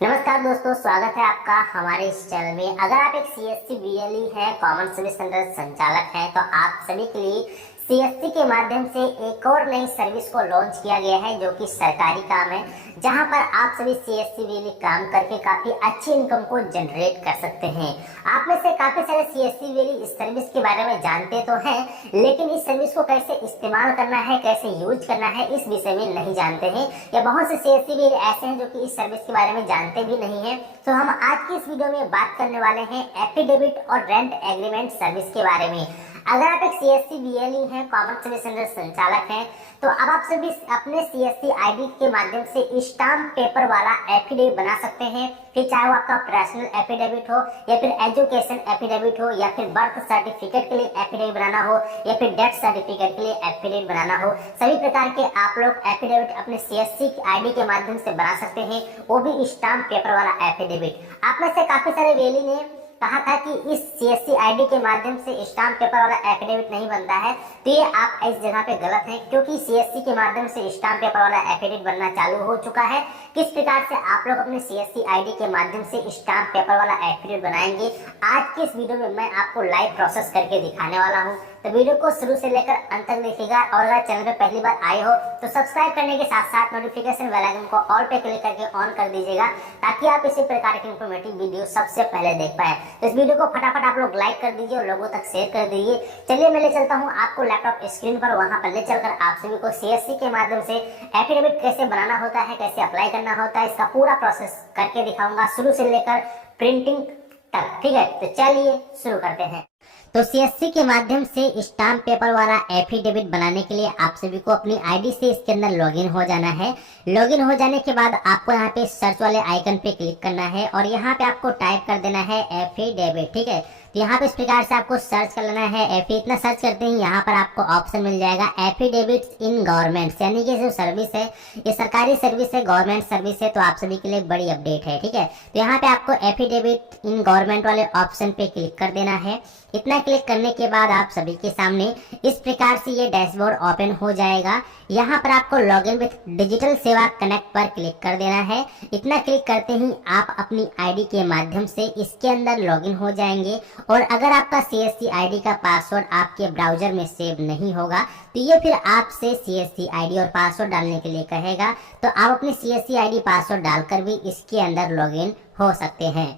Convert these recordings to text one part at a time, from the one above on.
नमस्कार दोस्तों, स्वागत है आपका हमारे इस चैनल में। अगर आप एक सीएससी बीएलई है, कॉमन सर्विस सेंटर संचालक हैं, तो आप सभी के लिए सीएससी के माध्यम से एक और नई सर्विस को लॉन्च किया गया है, जो कि सरकारी काम है, जहां पर आप सभी सीएससी बीएलई काम करके काफी अच्छी इनकम को जनरेट कर सकते हैं। आप में से काफी सारे सीएससी बीएलई इस सर्विस के बारे में जानते तो हैं, लेकिन इस सर्विस को कैसे इस्तेमाल करना है, कैसे यूज करना है, इस विषय में नहीं जानते हैं। या बहुत से सीएससी बीएलई ऐसे हैं जो कि इस सर्विस के बारे में जानते भी नहीं है। तो हम आज की इस वीडियो में बात करने वाले हैं एफिडेविट और रेंट एग्रीमेंट सर्विस के बारे में। अगर आप एक सीएससी बीएलई हैं, कॉमन सर्विस सेंटर संचालक हैं, तो अब आप सभी अपने सीएससी आईडी के माध्यम से स्टाम्प पेपर वाला एफिडेविट बना सकते हैं। फिर चाहे वो आपका पर्सनल एफिडेविट हो, या फिर एजुकेशन एफिडेविट हो, या फिर बर्थ सर्टिफिकेट के लिए एफिडेविट बनाना हो, या फिर डेथ सर्टिफिकेट के लिए एफिडेविट बनाना हो, सभी प्रकार के आप लोग एफिडेविट अपने सीएससी आईडी के माध्यम से बना सकते हैं, वो भी स्टाम्प पेपर वाला एफिडेविट। आप में से काफी सारे बीएलई ने कहा था कि इस सीएससी आईडी के माध्यम से स्टाम्प पेपर वाला एफिडेविट नहीं बनता है, तो ये आप इस जगह पे गलत हैं, क्योंकि सीएससी के माध्यम से स्टाम्प पेपर वाला एफिडेविट बनना चालू हो चुका है। किस प्रकार से आप लोग अपने सीएससी आईडी के माध्यम से स्टाम्प पेपर वाला एफिडेविट बनाएंगे, आज के इस वीडियो में मैं आपको लाइव प्रोसेस करके दिखाने वाला हूँ। तो वीडियो को शुरू से लेकर अंत तक देखिएगा, और अगर चैनल पे पहली बार आए हो तो सब्सक्राइब करने के साथ साथ नोटिफिकेशन बेल आइकन को ऑल पे क्लिक करके ऑन कर दीजिएगा, ताकि आप इसी प्रकार की इंफॉर्मेटिव वीडियो सबसे पहले देख पाए। तो इस वीडियो को फटाफट आप लोग लाइक कर दीजिए और लोगों तक शेयर कर दीजिए। चलिए मैं ले चलता हूँ आपको लैपटॉप स्क्रीन पर, वहां पर ले चलकर आप सभी को सीएससी के माध्यम से एफिडेविट कैसे बनाना होता है, कैसे अप्लाई करना होता है, इसका पूरा प्रोसेस करके दिखाऊंगा, शुरू से लेकर प्रिंटिंग तक। ठीक है, तो चलिए शुरू करते हैं। तो सीएससी के माध्यम से स्टाम्प पेपर वाला एफिडेविट बनाने के लिए आप सभी को अपनी आईडी से इसके अंदर लॉगिन हो जाना है। लॉगिन हो जाने के बाद आपको यहाँ पे सर्च वाले आइकन पे क्लिक करना है, और यहाँ पे आपको टाइप कर देना है एफिडेविट। ठीक है, तो यहाँ पे इस प्रकार से आपको सर्च कर लेना है एफी। इतना सर्च करते ही यहाँ पर आपको ऑप्शन मिल जाएगा एफिडेविट्स इन गवर्नमेंट, यानी कि जो सर्विस है ये सरकारी सर्विस है, गवर्नमेंट सर्विस है, तो आप सभी के लिए बड़ी अपडेट है। ठीक है, तो यहाँ पे आपको एफिडेविट इन गवर्नमेंट वाले ऑप्शन पे क्लिक कर देना है। इतना क्लिक करने के बाद आप सभी के सामने इस प्रकार से ये डैशबोर्ड ओपन हो जाएगा। यहाँ पर आपको लॉगिन विथ डिजिटल सेवा कनेक्ट पर क्लिक कर देना है। इतना क्लिक करते ही आप अपनी आईडी के माध्यम से इसके अंदर लॉगिन हो जाएंगे, और अगर आपका सीएससी आईडी का पासवर्ड आपके ब्राउजर में सेव नहीं होगा तो ये फिर आपसे सीएससी आईडी और पासवर्ड डालने के लिए कहेगा, तो आप अपनी सीएससी आईडी पासवर्ड डालकर भी इसके अंदर लॉगिन हो सकते हैं।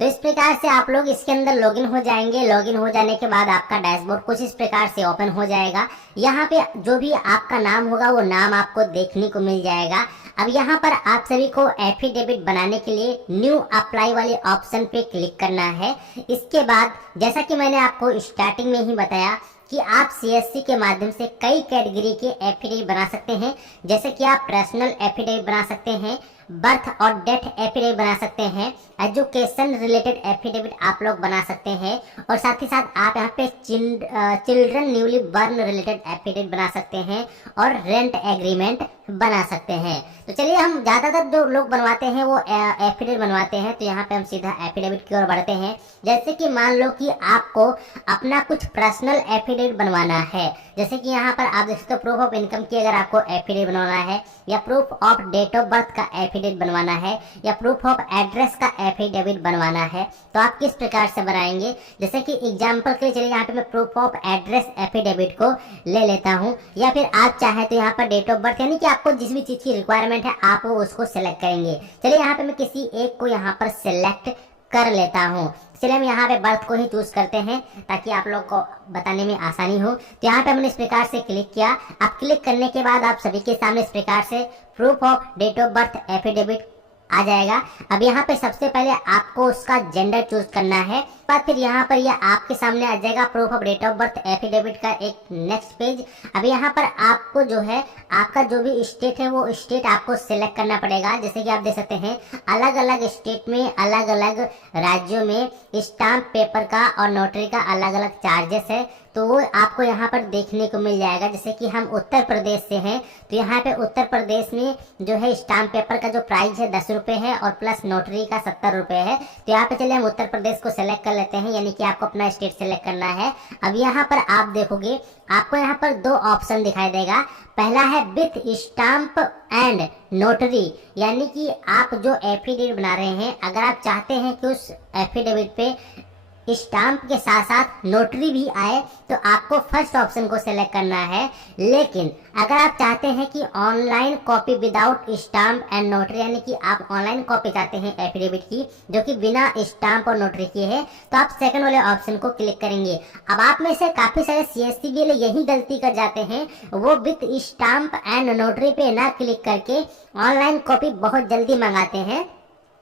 तो इस प्रकार से आप लोग इसके अंदर लॉगिन हो जाएंगे। लॉगिन हो जाने के बाद आपका डैशबोर्ड कुछ इस प्रकार से ओपन हो जाएगा। यहाँ पे जो भी आपका नाम होगा वो नाम आपको देखने को मिल जाएगा। अब यहाँ पर आप सभी को एफिडेविट बनाने के लिए न्यू अप्लाई वाले ऑप्शन पे क्लिक करना है। इसके बाद जैसा कि मैंने आपको स्टार्टिंग में ही बताया कि आप सीएससी के माध्यम से कई कैटेगरी के एफिडेविट बना सकते हैं, जैसे कि आप पर्सनल एफिडेविट बना सकते हैं, बर्थ और डेथ एफिडेविट बना सकते हैं, एजुकेशन रिलेटेड एफिडेविट आप लोग बना सकते हैं, और साथ ही साथ आप यहाँ पे children newly burn related affidavit बना सकते हैं, और रेंट एग्रीमेंट बना सकते हैं। तो चलिए, हम ज्यादातर जो लोग बनवाते हैं वो एफिडेविट बनवाते हैं, तो यहाँ पे हम सीधा एफिडेविट की ओर बढ़ते हैं। जैसे कि मान लो कि आपको अपना कुछ पर्सनल एफिडेविट बनवाना है, जैसे कि यहाँ पर आप देख सकते हो प्रूफ ऑफ इनकम की अगर आपको एफिडेविट बनवाना है, या proof of date of birth का एफिडेविट बनवाना है, या प्रूफ ऑफ एड्रेस का एफिडेविट बनवाना है, तो आप किस प्रकार से बनाएंगे। जैसे कि एग्जांपल के लिए चलिए यहाँ पे मैं प्रूफ ऑफ एड्रेस एफिडेविट को ले लेता हूँ, या फिर आप चाहे तो यहाँ पर डेट ऑफ बर्थ, यानी कि आपको जिस भी चीज की रिक्वायरमेंट है आप वो उसको सिलेक्ट करेंगे। चलिए यहाँ पे मैं किसी एक को यहाँ पर सिलेक्ट कर लेता हूँ। चलिए हम यहाँ पे बर्थ को ही चूज करते हैं, ताकि आप लोग को बताने में आसानी हो। तो यहाँ पे हमने इस प्रकार से क्लिक किया। अब क्लिक करने के बाद आप सभी के सामने इस प्रकार से proof of date of birth affidavit आ जाएगा। अब यहाँ पे सबसे पहले आपको उसका जेंडर चूज करना है, बाद फिर यहाँ पर यह आपके सामने आ जाएगा proof of date of birth affidavit का एक नेक्स्ट पेज। अब यहाँ पर आपको जो है आपका जो भी स्टेट है वो स्टेट आपको सिलेक्ट करना पड़ेगा। जैसे कि आप देख सकते हैं अलग अलग स्टेट में, अलग अलग राज्यों में स्टाम्प पेपर का और नोटरी का अलग अलग चार्जेस है। तो वो आपको यहाँ पर देखने को मिल जाएगा। जैसे कि हम उत्तर प्रदेश से हैं तो यहाँ पे उत्तर प्रदेश में जो है स्टाम्प पेपर का जो प्राइस है 10 रुपये है और प्लस नोटरी का 70 रुपये है। तो यहाँ पे चलिए हम उत्तर प्रदेश को सेलेक्ट कर लेते हैं, यानी कि आपको अपना स्टेट सेलेक्ट करना है। अब यहाँ पर आप देखोगे आपको यहाँ पर दो ऑप्शन दिखाई देगा। पहला है विथ स्टाम्प एंड नोटरी, यानी कि आप जो एफिडेविट बना रहे हैं, अगर आप चाहते हैं कि उस एफिडेविट पे स्टाम्प के साथ साथ नोटरी भी आए तो आपको फर्स्ट ऑप्शन को सेलेक्ट करना है। लेकिन अगर आप चाहते हैं कि online copy without stamp and notary, यानी कि आप ऑनलाइन कॉपी चाहते हैं एफिडेविट की जो कि बिना स्टाम्प और नोटरी की है, तो आप सेकंड वाले ऑप्शन को क्लिक करेंगे। अब आप में से काफी सारे CSC वाले यही गलती कर जाते हैं, वो विथ स्टाम्प एंड नोटरी पे ना क्लिक करके ऑनलाइन कॉपी बहुत जल्दी मंगाते हैं।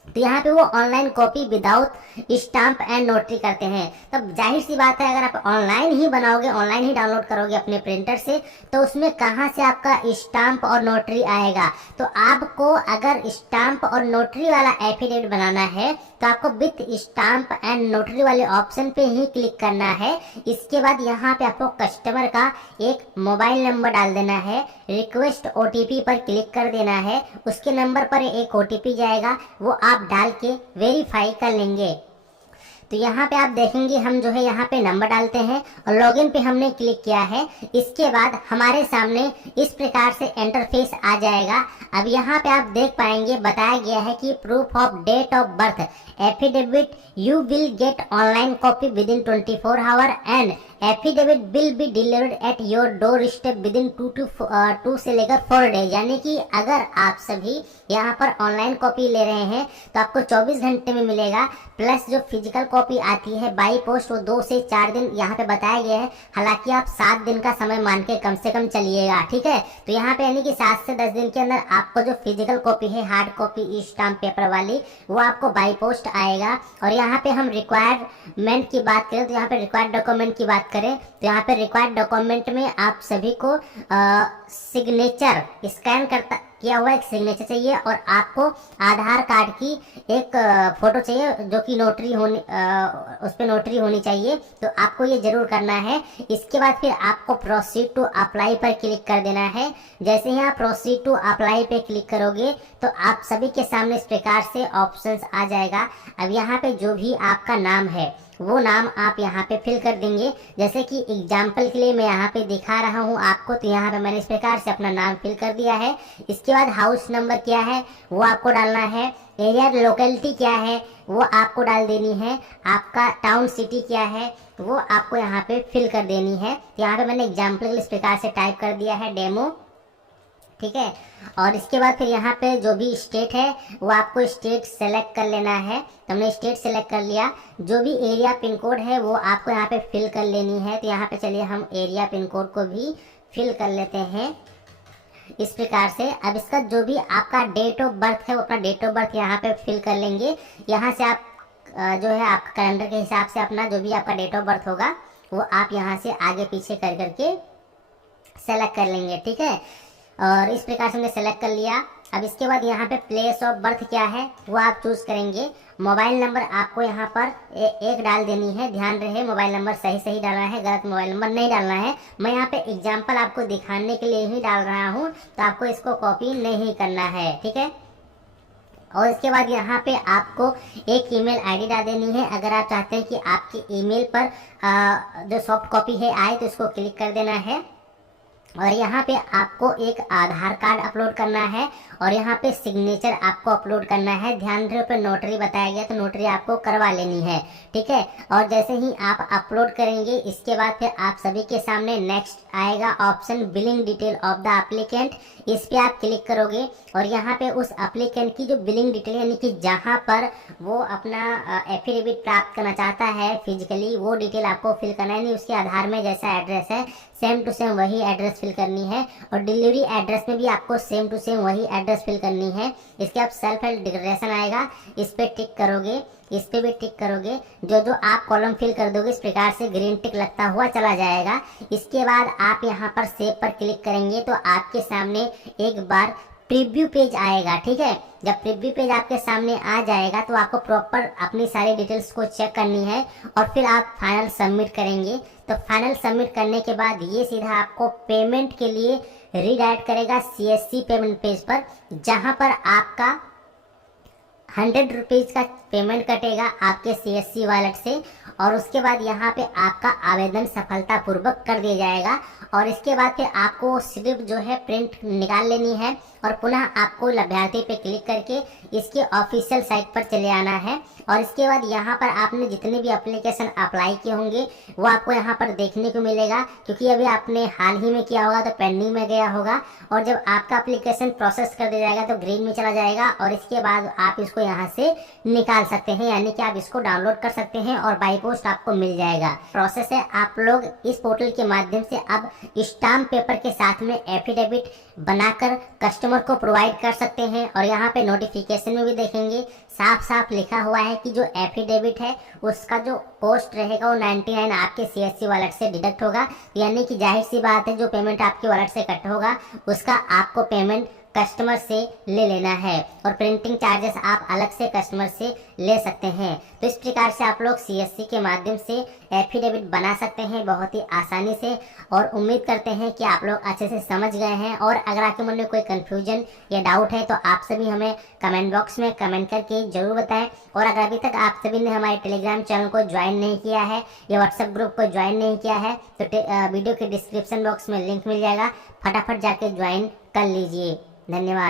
तो यहाँ पे वो online copy without stamp and notary करते हैं। तब जाहिर सी बात है, अगर आप ऑनलाइन ही बनाओगे, ऑनलाइन ही डाउनलोड करोगे अपने प्रिंटर से, तो उसमें कहाँ से आपका स्टाम्प और नोटरी आएगा। तो आपको अगर स्टाम्प और नोटरी वाला एफिडेविट बनाना है तो आपको विथ स्टाम्प एंड नोटरी वाले ऑप्शन पे ही क्लिक करना है। इसके बाद यहाँ पे आपको कस्टमर का एक मोबाइल नंबर डाल देना है, रिक्वेस्ट OTP पर क्लिक कर देना है, उसके नंबर पर एक OTP जाएगा, वो आप डाल के वेरीफाई कर लेंगे। तो यहाँ पे आप देखेंगे हम जो है यहाँ पे नंबर डालते हैं और लॉगिन पे हमने क्लिक किया है। इसके बाद हमारे सामने इस प्रकार से इंटरफेस आ जाएगा। अब यहाँ पे आप देख पाएंगे बताया गया है कि proof of date of birth affidavit you will get online copy within 24 hour and affidavit will be delivered at your doorstep within 2 से लेकर 4 डेज। यानी कि अगर आप सभी यहाँ पर ऑनलाइन कॉपी ले रहे हैं तो आपको 24 घंटे में मिलेगा, प्लस जो फिजिकल कॉपी आती है बाई पोस्ट वो 2 से 4 दिन यहाँ पे बताया गया है। हालांकि आप 7 दिन का समय मान के कम से कम चलिएगा, ठीक है। तो यहाँ पे यानी कि 7 से 10 दिन के अंदर आपको जो फिजिकल कॉपी है हार्ड कॉपी स्टाम्प पेपर वाली वो आपको बाई पोस्ट आएगा। और यहाँ पे हम रिक्वायरमेंट की बात करें तो यहाँ पे रिक्वायर्ड डॉक्यूमेंट की बात करें तो यहाँ पे रिक्वायर्ड डॉक्यूमेंट में आप सभी को सिग्नेचर स्कैन करता किया हुआ एक सिग्नेचर चाहिए और आपको आधार कार्ड की एक फोटो चाहिए जो कि नोटरी होनी उस पर नोटरी होनी चाहिए। तो आपको ये जरूर करना है। इसके बाद फिर आपको प्रोसीड टू अप्लाई पर क्लिक कर देना है। जैसे ही आप प्रोसीड टू अप्लाई पे क्लिक करोगे तो आप सभी के सामने इस प्रकार से ऑप्शंस आ जाएगा। अब यहाँ पे जो भी आपका नाम है वो नाम आप यहाँ पे फिल कर देंगे। जैसे कि एग्जाम्पल के लिए मैं यहाँ पे दिखा रहा हूँ आपको, तो यहाँ पे मैंने इस प्रकार से अपना नाम फिल कर दिया है। इसके बाद हाउस नंबर क्या है वो आपको डालना है, एरिया लोकेलिटी क्या है वो आपको डाल देनी है, आपका टाउन सिटी क्या है वो आपको यहाँ पे फिल कर देनी है। तो यहाँ पे मैंने एग्जाम्पल के लिए इस प्रकार से टाइप कर दिया है डेमो, ठीक है। और इसके बाद फिर यहाँ पे जो भी स्टेट है वो आपको स्टेट सेलेक्ट कर लेना है। तो हमने स्टेट सेलेक्ट कर लिया। जो भी एरिया पिन कोड है वो आपको यहाँ पे फिल कर लेनी है। तो यहाँ पे चलिए हम एरिया पिन कोड को भी फिल कर लेते हैं इस प्रकार से। अब इसका जो भी आपका डेट ऑफ बर्थ है वो अपना डेट ऑफ बर्थ यहाँ पे फिल कर लेंगे। यहाँ से आप जो है आपका कैलेंडर के हिसाब से अपना जो भी आपका डेट ऑफ बर्थ होगा वो आप यहाँ से आगे पीछे कर करके सेलेक्ट कर लेंगे, ठीक है। और इस प्रकार से हमने सेलेक्ट कर लिया। अब इसके बाद यहाँ पे प्लेस ऑफ बर्थ क्या है वो आप चूज करेंगे। मोबाइल नंबर आपको यहाँ पर एक डाल देनी है। ध्यान रहे मोबाइल नंबर सही डालना है, गलत मोबाइल नंबर नहीं डालना है। मैं यहाँ पे एग्जांपल आपको दिखाने के लिए ही डाल रहा हूँ, तो आपको इसको कॉपी नहीं करना है, ठीक है। और इसके बाद यहाँ पे आपको एक ईमेल आईडी डाल देनी है। अगर आप चाहते हैं कि आपके ईमेल पर जो सॉफ्ट कॉपी है आए तो इसको क्लिक कर देना है। और यहाँ पे आपको एक आधार कार्ड अपलोड करना है और यहाँ पे सिग्नेचर आपको अपलोड करना है। ध्यान रहे पे नोटरी बताया गया तो नोटरी आपको करवा लेनी है, ठीक है। और जैसे ही आप अपलोड करेंगे इसके बाद फिर आप सभी के सामने नेक्स्ट आएगा option billing detail of the applicant. इस पे आप क्लिक करोगे और यहाँ पे उस एप्लीकेंट की जो बिलिंग डिटेल यानी कि जहाँ पर वो अपना एफिडेविट प्राप्त करना चाहता है फिजिकली वो डिटेल आपको फिल करना है। नहीं उसके आधार में जैसा एड्रेस है सेम टू सेम वही एड्रेस फिल करनी है और डिलीवरी एड्रेस में भी आपको सेम टू सेम वही एड्रेस फिल करनी है। इसके आप सेल्फ हेल्प डिक्लेरेशन आएगा, इस पे टिक करोगे, इस पे भी टिक करोगे। जो जो आप कॉलम फिल कर दोगे इस प्रकार से ग्रीन टिक लगता हुआ चला जाएगा। इसके बाद आप यहाँ पर सेव पर क्लिक करेंगे तो आपके सामने एक बार प्रीव्यू पेज आएगा। ठीक है, जब प्रीव्यू पेज आपके सामने आ जाएगा तो आपको प्रॉपर अपनी सारी डिटेल्स को चेक करनी है और फिर आप फाइनल सबमिट करेंगे। तो फाइनल सबमिट करने के बाद ये सीधा आपको पेमेंट के लिए रीडायरेक्ट करेगा CSC पेमेंट पेज पर, जहां पर आपका 100 रुपीज़ का पेमेंट कटेगा आपके CSC वॉलेट से और उसके बाद यहाँ पे आपका आवेदन सफलतापूर्वक कर दिया जाएगा। और इसके बाद फिर आपको सिर्फ जो है प्रिंट निकाल लेनी है और पुनः आपको लाभार्थी पे क्लिक करके इसके ऑफिशियल साइट पर चले आना है। और इसके बाद यहाँ पर आपने जितने भी एप्लीकेशन अप्लाई किए होंगे वो आपको यहाँ पर देखने को मिलेगा, क्योंकि अभी आपने हाल ही में किया होगा तो पेंडिंग में गया होगा। और जब आपका एप्लीकेशन प्रोसेस कर दिया जाएगा तो ग्रीन में चला जाएगा और इसके बाद आप इसको यहाँ से निकाल सकते हैं, यानी कि आप इसको डाउनलोड कर सकते हैं और बाई पोस्ट आपको मिल जाएगा। प्रोसेस है, आप लोग इस पोर्टल के माध्यम से अब स्टाम्प पेपर के साथ में एफिडेविट बनाकर कस्टमर को प्रोवाइड कर सकते हैं। और यहाँ पे नोटिफिकेशन में भी देखेंगे साफ साफ लिखा हुआ है कि जो एफिडेविट है उसका जो पोस्ट रहेगा वो 99 आपके CSC वॉलेट से डिडक्ट होगा, यानी कि जाहिर सी बात है जो पेमेंट आपके वॉलेट से कट होगा उसका आपको पेमेंट कस्टमर से ले लेना है और प्रिंटिंग चार्जेस आप अलग से कस्टमर से ले सकते हैं। तो इस प्रकार से आप लोग CSC के माध्यम से एफिडेविट बना सकते हैं बहुत ही आसानी से। और उम्मीद करते हैं कि आप लोग अच्छे से समझ गए हैं। और अगर आपके मन में कोई कंफ्यूजन या डाउट है तो आप सभी हमें कमेंट बॉक्स में कमेंट करके जरूर बताएं। और अगर अभी तक आप सभी ने हमारे टेलीग्राम चैनल को ज्वाइन नहीं किया है या व्हाट्सएप ग्रुप को ज्वाइन नहीं किया है तो वीडियो के डिस्क्रिप्शन बॉक्स में लिंक मिल जाएगा, फटाफट जाके ज्वाइन कर लीजिए। धन्यवाद।